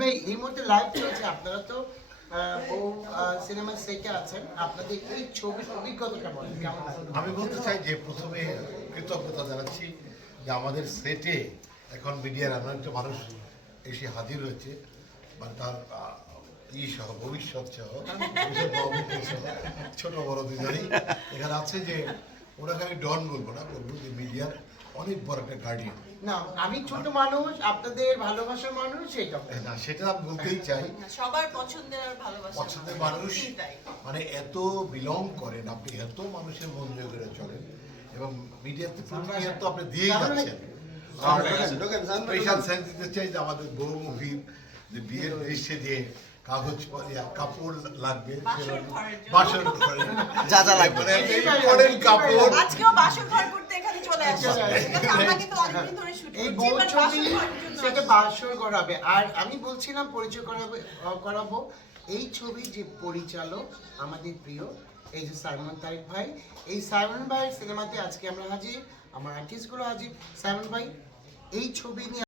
ভাই এই মুহূর্তে লাইভ চলছে, আপনারা তো আমি বলতে চাই যে প্রথমে কৃতজ্ঞতা জানাচ্ছি যে আমাদের সেটে এখন মিডিয়ার এমন একটা মানুষ এসে হাজির হয়েছে মানে তার ই সহ, ভবিষ্যৎ সহ ছোট বড় দুজনেই এখানে আছে যে ওরা আমি ডন বলব না, বলব যে মিডিয়ার অনেক বড় একটা গার্ডিয়ান না আমি ছোট মানুষ আপনাদের ভালোবাসার মানুষ সেটা না সেটা আমি বলতেই চাই। সবার পছন্দের আর ভালোবাসা পছন্দের মানুষ মানে এত বিলং করেন আপনি এত মানুষের মন জয় করে চলেন এবং মিডিয়াতে প্রতিনিয়ত তো আপনি দিয়েই যাচ্ছেন। স্পেশাল সেন্স দিতে চাই যে আমাদের বউ মুভির যে বিয়ের দৃশ্যে যে কাগজ কাপড় লাগবে ঘরের ঘরে যা যা লাগবে। কাপড় আজকেও বাসর ঘর এই বউ ছবি সেটা বাসর করাবে। আর আমি বলছিলাম পরিচয় করাবে করাবো। এই ছবির যে পরিচালক আমাদের প্রিয় এই যে সাইমন তারিক ভাই এই সাইমন ভাইয়ের সিনেমাতে আজকে আমরা হাজির। আমার আর্টিস্টগুলো হাজির। সাইমন ভাই এই ছবি নিয়ে